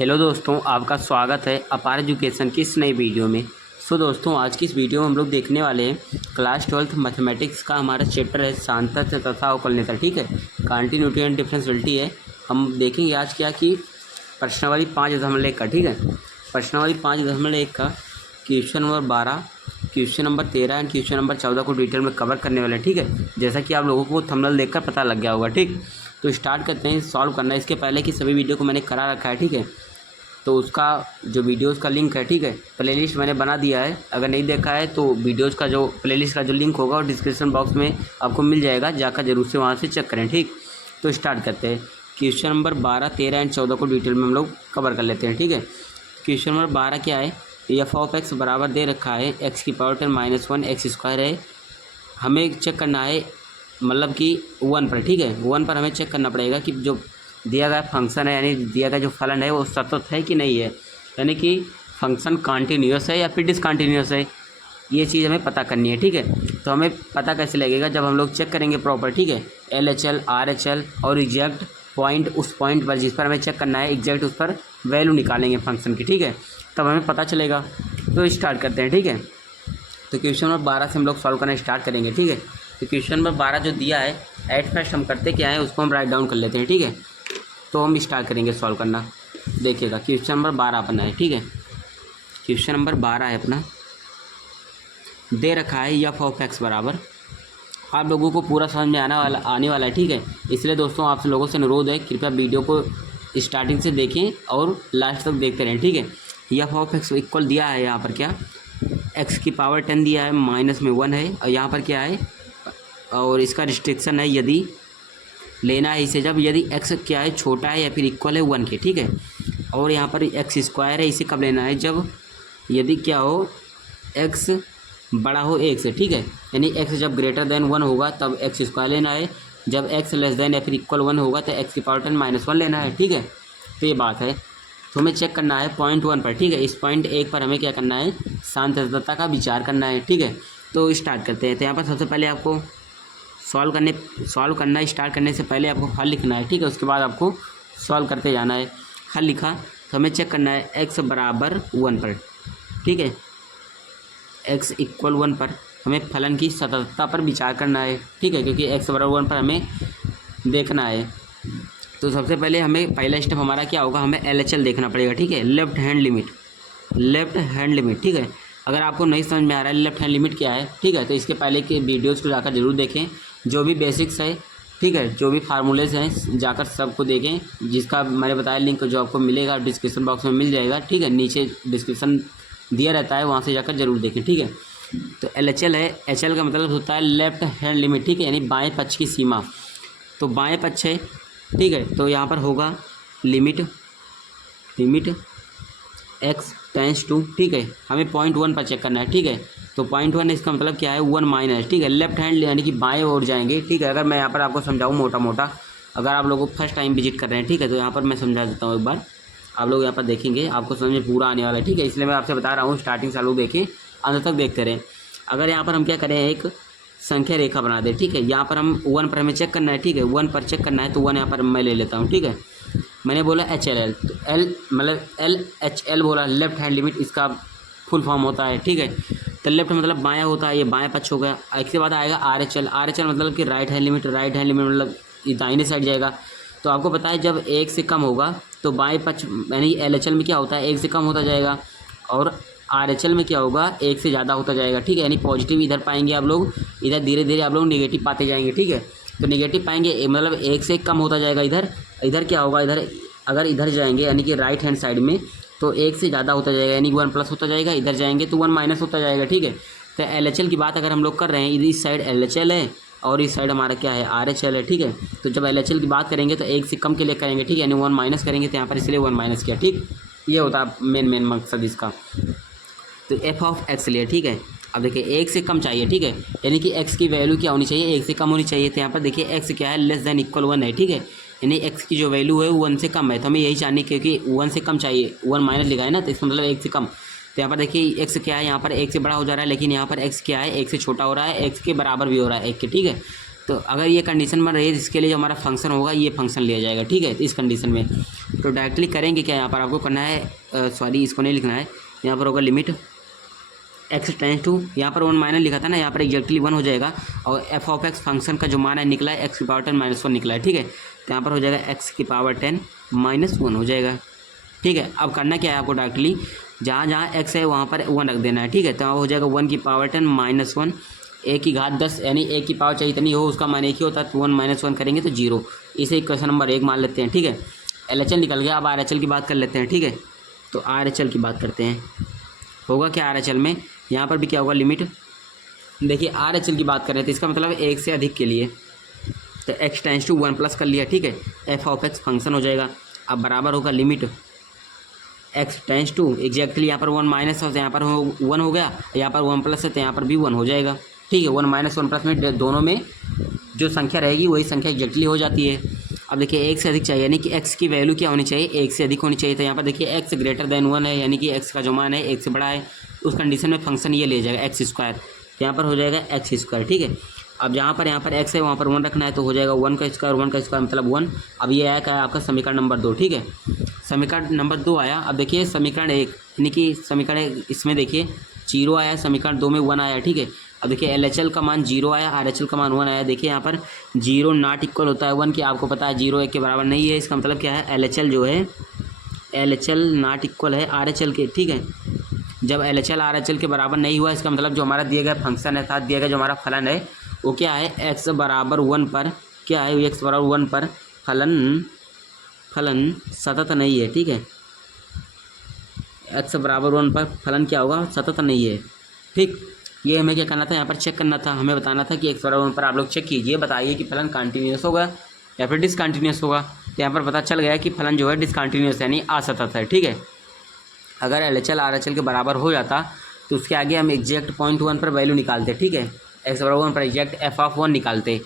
Hello दोस्तों, आपका स्वागत है अपार एजुकेशन की इस नई वीडियो में। दोस्तों, आज की इस वीडियो में हम लोग देखने वाले हैं क्लास 12th मैथमेटिक्स का हमारा चैप्टर है सांतत्य तथा अवकलनीयता। ठीक है, कंटिन्यूटी एंड डिफरेंशियलिटी है। हम देखेंगे आज क्या कि प्रश्नावली 5.1 का। ठीक है, प्रश्नावली 5.1 का question number 12, question number 13 and question number 14 को डिटेल में कवर करने वाले हैं। ठीक है, जैसा कि आप लोगों को थंबनेल देखकर पता लग गया होगा। ठीक, तो स्टार्ट करते हैं सॉल्व करना। इसके पहले की सभी वीडियो को मैंने करा रखा है। ठीक है, तो उसका जो वीडियोस का लिंक है, ठीक है, प्लेलिस्ट मैंने बना दिया है। अगर नहीं देखा है तो वीडियोस का जो प्लेलिस्ट का जो लिंक होगा वो डिस्क्रिप्शन बॉक्स में आपको मिल जाएगा, जाकर जरूर से वहाँ से चेक करें। ठीक, तो स्टार्ट करते हैं। क्वेश्चन नंबर 12, 13 एंड 14 को डिटेल में हम लोग कवर कर लेते हैं। ठीक है, क्वेश्चन नंबर 12 क्या है, एफ ऑफ एक्स बराबर दे रखा है एक्स की पावर 10 - 1 एक्स स्क्वायर है। हमें चेक करना है मतलब कि 1 पर। ठीक है, 1 पर हमें चेक करना पड़ेगा कि जो दिया गया फंक्शन है यानी दिया गया जो फलन है वो सतत है कि नहीं है, यानी कि फंक्शन कॉन्टीन्यूअस है या फिर डिसकॉन्टीन्यूअस है, ये चीज़ हमें पता करनी है। ठीक है, तो हमें पता कैसे लगेगा, जब हम लोग चेक करेंगे प्रॉपर। ठीक है, LHL RHL और एग्जैक्ट पॉइंट, उस पॉइंट पर जिस पर हमें चेक करना है एग्जैक्ट उस पर वैल्यू निकालेंगे फंक्शन की। ठीक है, तब हमें पता चलेगा। तो स्टार्ट करते हैं। ठीक है, तो क्वेश्चन नंबर 12 से हम लोग सॉल्व करना स्टार्ट करेंगे। ठीक है, तो क्वेश्चन नंबर 12 जो दिया है एट फर्स्ट हम करते क्या है उसको हम राइट डाउन कर लेते हैं। ठीक है, तो हम स्टार्ट करेंगे सॉल्व करना। देखिएगा क्वेश्चन नंबर 12 अपना है। ठीक है, क्वेश्चन नंबर 12 है अपना, दे रखा है एफ ऑफ एक्स बराबर। आप लोगों को पूरा समझ में आने वाला है। ठीक है, इसलिए दोस्तों आप लोगों से अनुरोध है कृपया वीडियो को स्टार्टिंग से देखें और लास्ट तक देखते रहें। ठीक है, एफ ऑफ एक्स इक्वल दिया है यहाँ पर क्या, एक्स की पावर 10 दिया है, माइनस में 1 है, और यहाँ पर क्या है, और इसका रिस्ट्रिक्शन है यदि लेना है इसे जब यदि x क्या है छोटा है या फिर इक्वल है 1 के। ठीक है, और यहाँ पर एक्स स्क्वायर है, इसे कब लेना है, जब यदि क्या हो x बड़ा हो 1 से। ठीक है, यानी x जब ग्रेटर देन 1 होगा तब एक्स स्क्वायर लेना है, जब x लेस देन या फिर इक्वल 1 होगा तो x की पावर 10 - 1 लेना है। ठीक है, तो ये बात है। तो हमें चेक करना है पॉइंट 1 पर। ठीक है, इस पॉइंट 1 पर हमें क्या करना है, सांतत्यता का विचार करना है। ठीक है, तो स्टार्ट करते हैं। तो यहाँ पर सबसे पहले आपको सॉल्व करना स्टार्ट करने से पहले आपको हल लिखना है। ठीक है, उसके बाद आपको सॉल्व करते जाना है। हल लिखा तो हमें चेक करना है x बराबर 1 पर। ठीक है, x इक्वल 1 पर हमें फलन की सततता पर विचार करना है। ठीक है, क्योंकि x बराबर 1 पर हमें देखना है। तो सबसे पहले हमें पहला स्टेप हमारा क्या होगा, हमें LHL देखना पड़ेगा। ठीक है, लेफ्ट हैंड लिमिट। ठीक है, अगर आपको नहीं समझ में आ रहा है लेफ्ट हैंड लिमिट क्या है, ठीक है, तो इसके पहले के वीडियोज़ को जाकर जरूर देखें, जो भी बेसिक्स है। ठीक है, जो भी फार्मूलेज हैं जाकर सबको देखें, जिसका मैंने बताया लिंक जो आपको मिलेगा डिस्क्रिप्शन बॉक्स में मिल जाएगा। ठीक है, नीचे डिस्क्रिप्शन दिया रहता है, वहाँ से जाकर जरूर देखें। ठीक है, तो LHL है, HL का मतलब होता है लेफ्ट हैंड लिमिट। ठीक है, यानी बाएँ पक्ष की सीमा। तो बाएँ पक्ष है। ठीक है, तो यहाँ पर होगा लिमिट x टेंस टू। ठीक है, हमें पॉइंट 1 पर चेक करना है। ठीक है, तो पॉइंट 1 इसका मतलब क्या है 1 माइनस। ठीक है, लेफ्ट हैंड यानी कि बाएं ओर जाएंगे। ठीक है, अगर मैं यहाँ पर आपको समझाऊँ मोटा, अगर आप लोगों को फर्स्ट टाइम विजिट कर रहे हैं, ठीक है, तो यहाँ पर मैं समझा देता हूँ एक बार, आप लोग यहाँ पर देखेंगे आपको समझ में पूरा आने वाला है। ठीक है, इसलिए मैं आपसे बता रहा हूँ स्टार्टिंग से आप लोग देखें, अंत तक देखते रहें। अगर यहाँ पर हम क्या करें, एक संख्या रेखा बना दें। ठीक है, यहाँ पर हम 1 पर हमें चेक करना है। ठीक है, 1 पर चेक करना है, तो 1 यहाँ पर मैं ले लेता हूँ। ठीक है, मैंने बोला HLL, तो L मतलब LHL बोला, लेफ्ट हैंड लिमिट इसका फुल फॉर्म होता है। ठीक है, तो लेफ्ट मतलब बायां होता है, ये बायां पक्ष हो गया। इसके बाद आएगा RHL मतलब कि राइट हैंड लिमिट मतलब ये दाहिने साइड जाएगा। तो आपको पता है जब 1 से कम होगा तो बाएं पक्ष यानी LHL में क्या होता है 1 से कम होता जाएगा, और RHL में क्या होगा 1 से ज़्यादा होता जाएगा। ठीक है, यानी पॉजिटिव इधर पाएंगे आप लोग, इधर धीरे धीरे आप लोग नेगेटिव पाते जाएंगे। ठीक है, तो नेगेटिव पाएंगे मतलब 1 से कम होता जाएगा। इधर क्या होगा, इधर अगर इधर जाएंगे यानी कि राइट हैंड साइड में तो 1 से ज़्यादा होता जाएगा, यानी 1 प्लस होता जाएगा। इधर जाएंगे तो 1 माइनस होता जाएगा। ठीक है, तो LHL की बात अगर हम लोग कर रहे हैं, इस साइड LHL है और इस साइड हमारा क्या है RHL है। ठीक है, तो जब LHL की बात करेंगे तो 1 से कम के लिए करेंगे। ठीक है, यानी 1 माइनस करेंगे, तो यहाँ पर इसलिए 1 माइनस किया। ठीक, ये होता है मेन मकसद इसका। तो एफ ऑफ एक्स लिया। ठीक है, अब देखिए 1 से कम चाहिए। ठीक है, यानी कि x की वैल्यू क्या होनी चाहिए, 1 से कम होनी चाहिए। तो यहाँ पर देखिए x क्या है, लेस देन इक्वल 1 है। ठीक है, यानी x की जो वैल्यू है वो 1 से कम है, तो हमें यही चाहिए क्योंकि 1 से कम चाहिए, 1 माइनस लिखा है ना, तो इसका मतलब 1 से कम। तो यहाँ पर देखिए x क्या है, यहाँ पर 1 से बड़ा हो जा रहा है, लेकिन यहाँ पर x क्या है 1 से छोटा हो रहा है, x के बराबर भी हो रहा है 1 के। ठीक है, तो अगर ये कंडीशन में रही इसके लिए जो हमारा फंक्शन होगा ये फंक्शन लिया जाएगा, ठीक है। तो इस कंडीशन में तो डायरेक्टली करेंगे क्या, यहाँ पर आपको करना है सॉरी इसको नहीं लिखना है, यहाँ पर होगा लिमिट x टेंस टू, यहाँ पर 1 माइनस लिखा था ना, यहाँ पर एग्जैक्टली 1 हो जाएगा और एफ ऑफ एक्स फंक्शन का जो मान है निकला है x की पावर 10 माइनस 1 निकला है, ठीक है। तो यहाँ पर हो जाएगा x की पावर 10 माइनस 1 हो जाएगा, ठीक है। अब करना क्या है आपको, डायरेक्टली जहाँ जहाँ x है वहाँ पर 1 रख देना है, ठीक है। तो हो जाएगा 1 की पावर 10 माइनस 1 a की घात 10, यानी a की पावर चाहिए इतनी हो, उसका मान एक ही होता है, तो 1 माइनस 1 करेंगे तो 0। इसे इक्वेशन नंबर 1 मान लेते हैं, ठीक है। LHL निकल गया। अब RHL की बात कर लेते हैं, ठीक है। तो RHL की बात करते हैं, होगा क्या RHL में, यहाँ पर भी क्या होगा लिमिट, देखिए RHL की बात करें तो इसका मतलब एक से अधिक के लिए तो x टेंस टू 1 प्लस कर लिया, ठीक है। एफ ऑफ एक्स फंक्शन हो जाएगा। अब बराबर होगा limit x tends to exactly यहाँ पर 1 माइनस है तो यहाँ पर 1 हो गया, यहाँ पर 1 प्लस है तो यहाँ पर भी 1 हो जाएगा, ठीक है। 1 माइनस 1 प्लस में दोनों में जो संख्या रहेगी वही संख्या एग्जैक्टली हो जाती है। अब देखिए एक से अधिक चाहिए, यानी कि x की वैल्यू क्या होनी चाहिए, एक से अधिक होनी चाहिए। तो यहाँ पर देखिए x ग्रेटर देन 1 है, यानी कि x का जो मान है एक से बड़ा है, उस कंडीशन में फंक्शन ये ले जाएगा x स्क्वायर, यहाँ पर हो जाएगा x स्क्वायर, ठीक है। अब यहाँ पर x है वहाँ पर 1 रखना है तो हो जाएगा 1 का स्क्वायर मतलब 1। अब ये आया क्या है आपका समीकरण नंबर 2, ठीक है। समीकरण नंबर 2 आया। अब देखिए समीकरण 1 यानी कि समीकरण इसमें देखिए 0 आया, समीकरण 2 में 1 आया, ठीक है। अब देखिए LHL का मान 0 आया, RHL का मान 1 आया। देखिए यहाँ पर 0 नॉट इक्वल होता है 1 की, आपको पता है 0 1 के बराबर नहीं है। इसका मतलब क्या है, LHL जो है LHL नॉट इक्वल है RHL के, ठीक है। जब LHL RHL के बराबर नहीं हुआ, इसका मतलब जो हमारा दिया गया फंक्शन है, साथ दिया गया जो हमारा फलन है वो क्या है, x बराबर 1 पर क्या है, x बराबर 1 पर फलन सतत नहीं है, ठीक है। x बराबर 1 पर फलन क्या होगा, सतत नहीं है, ठीक। ये हमें क्या करना था, यहाँ पर चेक करना था, हमें बताना था कि x बराबर 1 पर आप लोग चेक कीजिए, बताइए कि फलन कंटिन्यूस होगा या फिर डिसकंटिन्यूस होगा। तो यहाँ पर पता चल गया कि फलन जो है डिसकंटिन्यूस यानी असतत है, ठीक है। अगर LHL RHL के बराबर हो जाता तो उसके आगे हम एग्जैक्ट पॉइंट 1 पर वैल्यू निकालते, ठीक है। x बराबर 1 पर एग्जैक्ट f ऑफ 1 निकालते,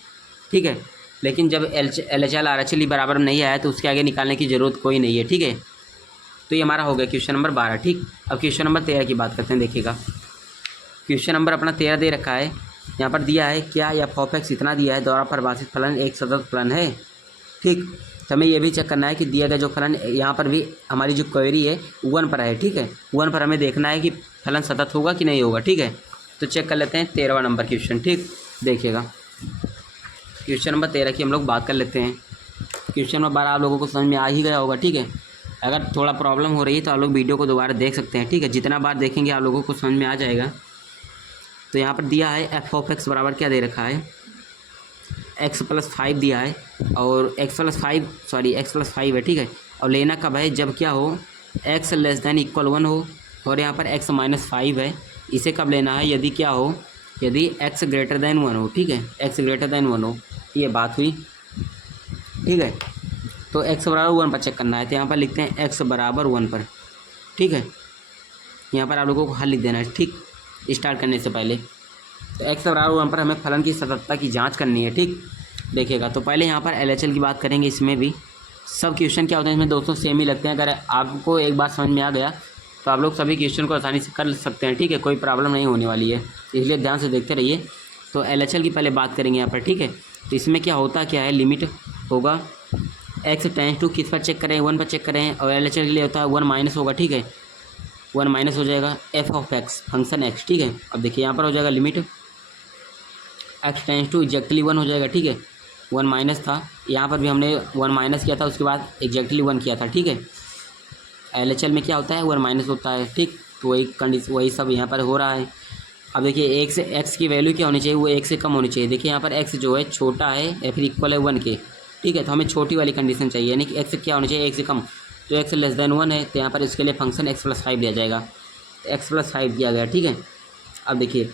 ठीक है। लेकिन जब LHL RHL ही बराबर नहीं आया तो उसके आगे निकालने की ज़रूरत कोई नहीं है, ठीक है। तो ये हमारा हो गया क्वेश्चन नंबर 12, ठीक। अब क्वेश्चन नंबर 13 की बात करते हैं। देखिएगा क्वेश्चन नंबर अपना 13 दे रखा है, यहाँ पर दिया है क्या, एफ ऑफ एक्स इतना दिया है, द्वारा परिभाषित फलन एक सतत फलन है, ठीक। तो हमें ये भी चेक करना है कि दिया गया जो फलन, यहाँ पर भी हमारी जो क्वेरी है 1 पर है, ठीक है। 1 पर हमें देखना है कि फलन सतत होगा कि नहीं होगा, ठीक है। तो चेक कर लेते हैं 13वां नंबर क्वेश्चन, ठीक। देखिएगा क्वेश्चन नंबर 13 की हम लोग बात कर लेते हैं। क्वेश्चन नंबर 12 आप लोगों को समझ में आ ही गया होगा, ठीक है। अगर थोड़ा प्रॉब्लम हो रही है तो आप लोग वीडियो को दोबारा देख सकते हैं, ठीक है। जितना बार देखेंगे आप लोगों को समझ में आ जाएगा। तो यहाँ पर दिया है एफ ऑफ एक्स बराबर क्या दे रखा है, x प्लस 5 दिया है और x प्लस 5 है, ठीक है। और लेना कब है, जब क्या हो, x लेस दैन इक्वल 1 हो, और यहाँ पर x माइनस 5 है। इसे कब लेना है, यदि क्या हो, यदि x ग्रेटर दैन 1 हो, ठीक है। x ग्रेटर दैन 1 हो, ये बात हुई, ठीक है। तो x बराबर 1 पर चेक करना है, तो यहाँ पर लिखते हैं x बराबर 1 पर, ठीक है। यहाँ पर आप लोगों को हल लिख देना है, ठीक, स्टार्ट करने से पहले। तो x बराबर 1 पर हमें फलन की सततता की जांच करनी है, ठीक। देखिएगा तो पहले यहाँ पर LHL की बात करेंगे। इसमें भी सब क्वेश्चन क्या होते हैं इसमें दोस्तों सेम ही लगते हैं। अगर आपको एक बात समझ में आ गया तो आप लोग सभी क्वेश्चन को आसानी से कर सकते हैं, ठीक है। कोई प्रॉब्लम नहीं होने वाली है, इसलिए ध्यान से देखते रहिए। तो LHL की पहले बात करेंगे यहाँ पर, ठीक है। तो इसमें क्या होता क्या है, लिमिट होगा x टेंस टू किस पर चेक करें, 1 पर चेक करें, और LHL के लिए होता है 1 माइनस होगा, ठीक है। 1 माइनस हो जाएगा F of X function x, ठीक है। अब देखिए यहाँ पर हो जाएगा limit x tends to exactly 1 हो जाएगा, ठीक है। 1 माइनस था, यहाँ पर भी हमने 1 माइनस किया था, उसके बाद एग्जैक्टली 1 किया था, ठीक है। LHL में क्या होता है, 1 माइनस होता है, ठीक। तो वही सब यहाँ पर हो रहा है। अब देखिए एक से x की वैल्यू क्या होनी चाहिए, वो 1 से कम होनी चाहिए। देखिए यहाँ पर x जो है छोटा है या फिर इक्वल है 1 के, ठीक है। तो हमें छोटी वाली कंडीशन चाहिए, यानी कि x क्या होनी चाहिए, 1 से कम। तो x लेस देन 1 है, तो यहाँ पर इसके लिए फंक्शन x प्लस 5 लिया जाएगा, x प्लस 5 दिया गया, ठीक है। अब देखिए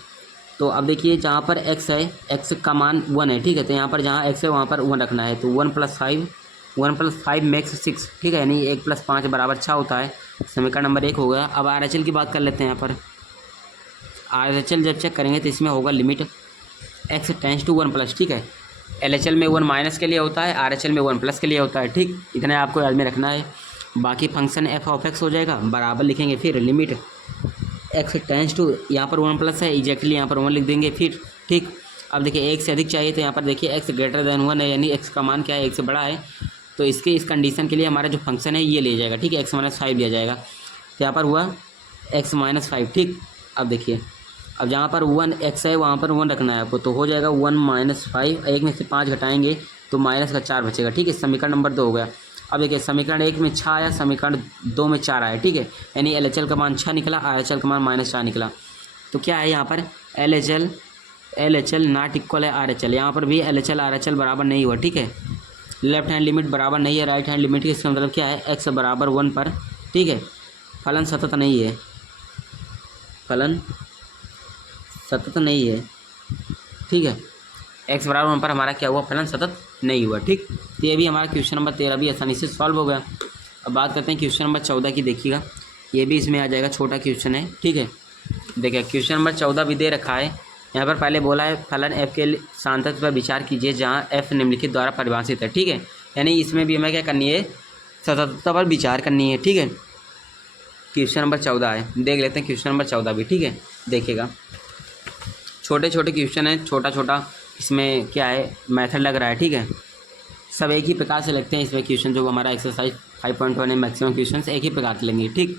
तो अब देखिए जहाँ पर x है, x का मान 1 है, ठीक है। तो यहाँ पर जहाँ x है वहाँ पर 1 रखना है। तो 1 प्लस 5 मेक्स 6, ठीक है, यानी 1 प्लस 5 बराबर 6 होता है। समीकरण नंबर 1 हो गया। अब RHL की बात कर लेते हैं। यहाँ पर RHL जब चेक करेंगे तो इसमें होगा limit x tends to 1 plus, ठीक है। LHL में 1 माइनस के लिए होता है, RHL में 1 प्लस के लिए होता है, ठीक। इतना आपको याद में रखना है। बाकी फंक्शन एफ ऑफ एक्स हो जाएगा, बराबर लिखेंगे फिर लिमिट x टेंस टू, यहाँ पर 1 प्लस है एग्जैक्टली, यहाँ पर 1 लिख देंगे फिर, ठीक। अब देखिए एक से अधिक चाहिए, तो यहाँ पर देखिए एक्स ग्रेटर देन 1 है, यानी एक्स का मान क्या है, एक से बड़ा है। तो इसके इस कंडीशन के लिए हमारा जो फंक्शन है ये ले जाएगा, ठीक है, x-5 लिया जाएगा। तो यहाँ पर हुआ x-5, ठीक। अब देखिए, अब जहाँ पर 1x है वहाँ पर 1 रखना है आपको, तो हो जाएगा 1-5, एक में से 5 घटाएंगे तो माइनस का 4 बचेगा, ठीक है। समीकरण नंबर 2 हो गया। अब देखिए समीकरण 1 में 6 आया, समीकरण 2 में 4 आया, ठीक है, यानी LHL का मान 6 निकला, RHL का मान -4 निकला। तो क्या है यहाँ पर LHL नॉट इक्वल है RHL, यहाँ पर भी LHL RHL बराबर नहीं हुआ, ठीक है। लेफ्ट हैंड लिमिट बराबर नहीं है राइट हैंड लिमिट की, इसका मतलब क्या है, x बराबर 1 पर, ठीक है, फलन सतत नहीं है, फलन सतत नहीं है, ठीक है। x बराबर 1 पर हमारा क्या हुआ, फलन सतत नहीं हुआ, ठीक। तो ये भी हमारा क्वेश्चन नंबर 13 भी आसानी से सॉल्व हो गया। अब बात करते हैं क्वेश्चन नंबर 14 की। देखिएगा ये भी इसमें आ जाएगा, छोटा क्वेश्चन है, ठीक है। देखिए क्वेश्चन नंबर 14 भी दे रखा है। यहाँ पर पहले बोला है फलन f के सांतत्य पर विचार कीजिए जहाँ f निम्नलिखित द्वारा परिभाषित है, ठीक है, यानी इसमें भी हमें क्या करनी है, सततता पर विचार करनी है, ठीक है। क्वेश्चन नंबर 14 है, देख लेते हैं क्वेश्चन नंबर 14 भी, ठीक है। देखिएगा छोटे छोटे क्वेश्चन है, छोटा छोटा इसमें क्या है मेथड लग रहा है, ठीक है। सब एक ही प्रकार से लगते हैं इसमें क्वेश्चन, जो हमारा एक्सरसाइज 5.1 है, मैक्सिमम क्वेश्चन एक ही प्रकार के लेंगे, ठीक।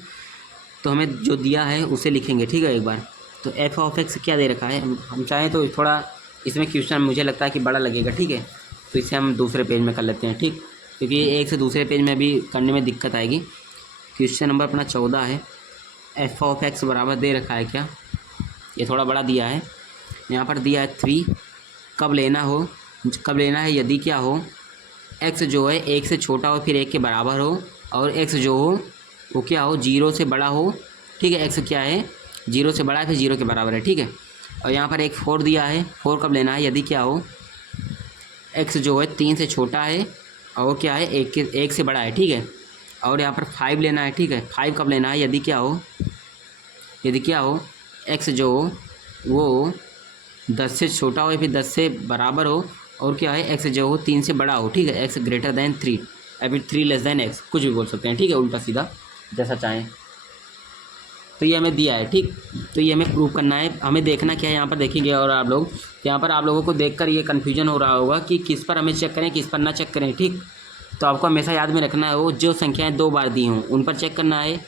तो हमें जो दिया है उसे लिखेंगे, ठीक है, एक बार। तो एफ ऑफ एक्स क्या दे रखा है, हम चाहें तो थोड़ा इसमें क्वेश्चन मुझे लगता है कि बड़ा लगेगा, ठीक है, तो इसे हम दूसरे पेज में कर लेते हैं, ठीक, क्योंकि एक से दूसरे पेज में भी करने में दिक्कत आएगी। क्वेश्चन नंबर अपना 14 है, एफ ऑफ एक्स बराबर दे रखा है क्या, ये थोड़ा बड़ा दिया है, यहाँ पर दिया है 3, कब लेना है, यदि क्या हो, एक्स जो है 1 से छोटा हो फिर 1 के बराबर हो, और एक्स जो हो वो क्या हो, 0 से बड़ा हो, ठीक है। एक्स क्या है, 0 से बड़ा है फिर 0 के बराबर है, ठीक है। और यहाँ पर एक 4 दिया है, 4 कब लेना है, यदि क्या हो, एक्स जो है 3 से छोटा है और क्या है 1 से बड़ा है, ठीक है। और यहाँ पर 5 लेना है, ठीक है, 5 कब लेना है, यदि क्या हो, एक्स जो हो वो 10 से छोटा हो या फिर 10 से बराबर हो, और क्या है एक्स जो हो 3 से बड़ा हो, ठीक है, एक्स ग्रेटर दैन 3 या फिर 3 लेस दैन एक्स, कुछ भी बोल सकते हैं, ठीक है, उल्टा सीधा जैसा चाहें। तो ये हमें दिया है, ठीक। तो ये हमें प्रूव करना है, हमें देखना क्या है, यहाँ पर देखेंगे और आप लोग, यहाँ पर आप लोगों को देखकर ये कन्फ्यूजन हो रहा होगा कि किस पर हमें चेक करें, किस पर ना चेक करें, ठीक। तो आपको हमेशा याद में रखना है, वो जो संख्याएँ 2 बार दी हों उन पर चेक करना है,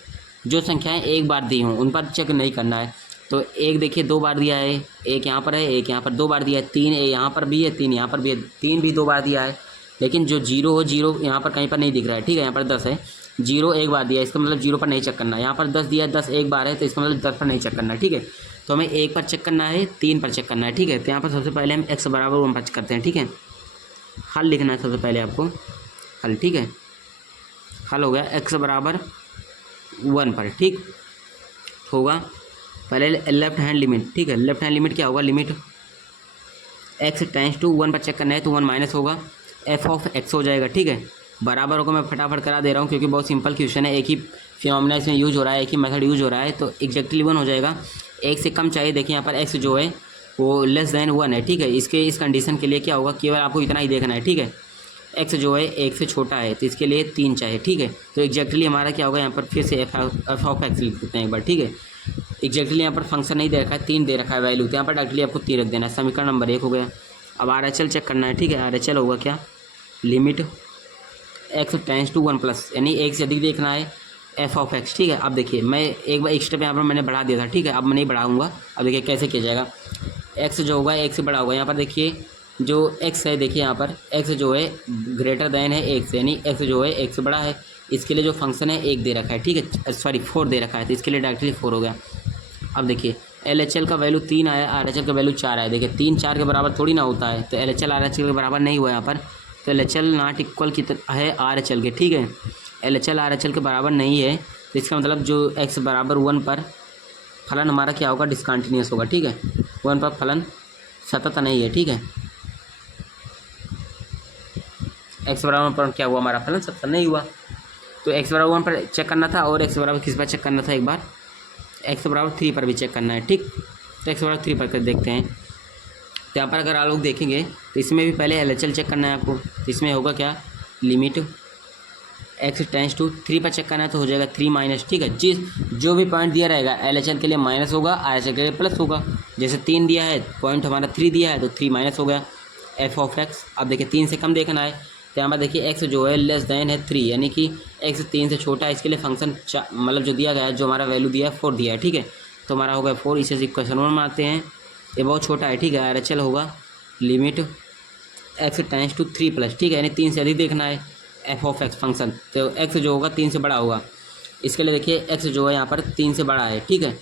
जो संख्याएँ 1 बार दी हों उन पर चेक नहीं करना है। तो एक देखिए 2 बार दिया है, एक यहाँ पर है, एक यहाँ पर 2 बार दिया है, 3 यहाँ पर भी है, 3 यहाँ पर भी है, 3 भी 2 बार दिया है, लेकिन जो 0 हो, 0 यहाँ पर कहीं पर नहीं दिख रहा है, ठीक है। यहाँ पर 10 है, 0 1 बार दिया है, इसका मतलब 0 पर नहीं चेक करना है। यहाँ पर 10 दिया है, 10 1 बार है, तो इसका मतलब 10 पर नहीं चेक करना है, ठीक है। तो हमें 1 पर चेक करना है, 3 पर चेक करना है, ठीक है। तो यहाँ पर सबसे पहले हम x बराबर 1 पर करते हैं, ठीक है। हल लिखना है सबसे पहले आपको, हल, ठीक है। हल हो गया x बराबर 1 पर, ठीक होगा। पहले लेफ्ट हैंड लिमिट, ठीक है, लेफ्ट हैंड लिमिट क्या होगा, लिमिट x टेंस टू 1 पर चेक करना है, तो 1 माइनस होगा, एफ ऑफ एक्स हो जाएगा, ठीक है। बराबर को मैं फटाफट करा दे रहा हूँ क्योंकि बहुत सिंपल क्वेश्चन है, एक ही फिनोमेना इसमें यूज हो रहा है, एक ही मेथड यूज हो रहा है, तो एग्जैक्टली 1 हो जाएगा। 1 से कम चाहिए, देखिए यहाँ पर x जो है वो लेस दैन 1 है, ठीक है। इसके इस कंडीशन के लिए क्या होगा, केवल आपको इतना ही देखना है, ठीक है। x जो है 1 से छोटा है तो इसके लिए 3 चाहिए, ठीक है। तो एग्जैक्टली हमारा क्या होगा, यहाँ पर फिर से एफ ऑफ एक्स लिख देते हैं एक बार, ठीक है। एग्जैक्टली यहाँ पर फंक्शन नहीं दे रखा है, 3 दे रखा है वैल्यू, तो यहाँ पर डायरेक्टली आपको 3 रख देना है। समीकरण नंबर 1 हो गया। अब RHL चेक करना है, ठीक है। RHL होगा क्या, limit x tends to 1 plus, यानी 1 से अधिक देखना है, एफ ऑफ एक्स, ठीक है। अब देखिए मैं एक बार एक स्टेप यहाँ पर मैंने बढ़ा दिया था, ठीक है, अब मैं नहीं बढ़ाऊँगा। अब देखिए कैसे किया जाएगा, x जो होगा 1 से बड़ा होगा, यहाँ पर देखिए जो x है, देखिए यहाँ पर x जो है ग्रेटर दैन है 1 से, यानी x जो है 1 से बड़ा है, इसके लिए जो फंक्शन है 1 दे रखा है, ठीक है, सॉरी 4 दे रखा है, तो इसके लिए डायरेक्टली 4 हो गया। अब देखिए LHL का वैल्यू 3 आया, RHL का वैल्यू 4 आया, देखिए 3 4 के बराबर थोड़ी ना होता है, तो LHL RHL के बराबर नहीं हुआ यहाँ पर, तो LHL नॉट इक्वल की है RHL के, ठीक है। LHL RHL के बराबर नहीं है, तो इसका मतलब जो x बराबर 1 पर फलन हमारा क्या होगा, डिसकंटिन्यूस होगा, ठीक है। 1 पर फलन सतत नहीं है, ठीक है। x बराबर 1 पर क्या हुआ, हमारा फलन सतत नहीं हुआ, तो x बराबर 1 पर चेक करना था, और x बराबर किस पर चेक करना था, एक बार x बराबर 3 पर भी चेक करना है, ठीक। तो x बराबर 3 पर कर देखते हैं। तो यहाँ पर अगर आप लोग देखेंगे तो इसमें भी पहले LHL चेक करना है आपको, तो इसमें होगा क्या, लिमिट x टेंस टू 3 पर चेक करना है तो हो जाएगा 3 माइनस, ठीक है। जो भी पॉइंट दिया रहेगा LHS के लिए माइनस होगा, RHS के लिए प्लस होगा। जैसे 3 दिया है, पॉइंट हमारा 3 दिया है तो 3 माइनस हो गया f ऑफ x। अब देखिए 3 से कम देखना है तो यहाँ पर देखिए x जो है लेस देन है 3, यानी कि x 3 से छोटा है। इसके लिए फंक्शन मतलब जो दिया गया है, जो हमारा वैल्यू दिया है 4 दिया है, ठीक है। तो हमारा होगा 4। इसे इक्वेशन 1 में आते हैं, ये बहुत छोटा है, ठीक है। RHS होगा limit x tends to 3 plus, ठीक है, यानी 3 से अधिक देखना है f ऑफ x फंक्शन। तो x जो होगा 3 से बड़ा होगा। इसके लिए देखिए x जो है यहाँ पर 3 से बड़ा है, ठीक है।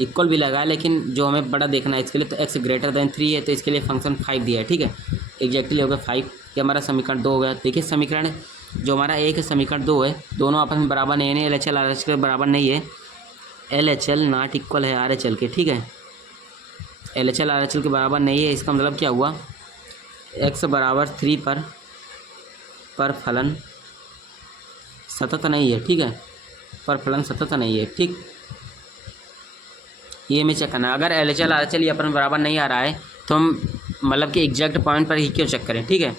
इक्वल भी लगा है, लेकिन जो हमें बड़ा देखना है इसके लिए तो x ग्रेटर देन 3 है, तो इसके लिए फंक्शन 5 दिया है, ठीक है। एग्जैक्टली हो गया 5। ये हमारा समीकरण 2 हो गया। देखिए समीकरण जो हमारा एक है, समीकरण 2 है, दोनों आपस में बराबर नहीं है, LHS RHS के बराबर नहीं है। LHS नॉट इक्वल है RHS के, ठीक है। LHS RHS के बराबर नहीं है। इसका मतलब क्या हुआ, x बराबर 3 पर फलन सतत नहीं है, ठीक है। पर फलन सतत नहीं है, ठीक। ये हमें चेक करना है। अगर LHS RHS ये अपन बराबर नहीं आ रहा है तो हम मतलब कि एग्जैक्ट पॉइंट पर ही क्यों चेक करें, ठीक है।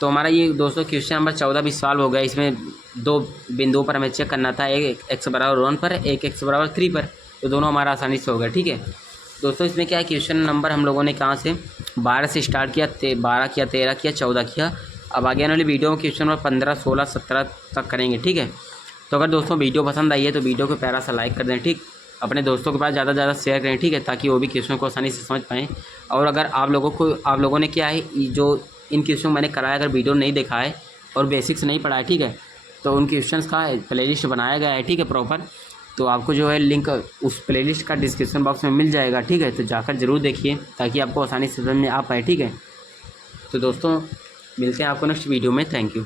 तो हमारा ये दोस्तों क्वेश्चन नंबर 14 भी सॉल्व हो गया। इसमें 2 बिंदुओं पर हमें चेक करना था, एक x बराबर 1 पर, एक x बराबर 3 पर। तो दोनों हमारा आसानी से हो गया, ठीक है दोस्तों। इसमें क्या है, क्वेश्चन नंबर हम लोगों ने कहाँ से 12 से स्टार्ट किया, 12 किया, 13 किया, 14 किया। अब आगे आने वाली वीडियो में क्वेश्चन नंबर 15, 16, 17 तक करेंगे, ठीक है। तो अगर दोस्तों वीडियो पसंद आई है तो वीडियो को प्यारा सा लाइक कर दें, ठीक। अपने दोस्तों के पास ज़्यादा से ज़्यादा शेयर करें, ठीक है, ताकि वो भी क्वेश्चन को आसानी से समझ पाएँ। और अगर आप लोगों ने क्या है, जो इन क्वेश्चन मैंने कराया, अगर वीडियो नहीं देखा है और बेसिक्स नहीं पढ़ा है, ठीक है, तो उन क्वेश्चंस का प्लेलिस्ट बनाया गया है, ठीक है, प्रॉपर। तो आपको जो है लिंक उस प्लेलिस्ट का डिस्क्रिप्शन बॉक्स में मिल जाएगा, ठीक है। तो जाकर ज़रूर देखिए ताकि आपको आसानी से समझ में आ पाए, ठीक है। तो दोस्तों मिलते हैं आपको नेक्स्ट वीडियो में। Thank you.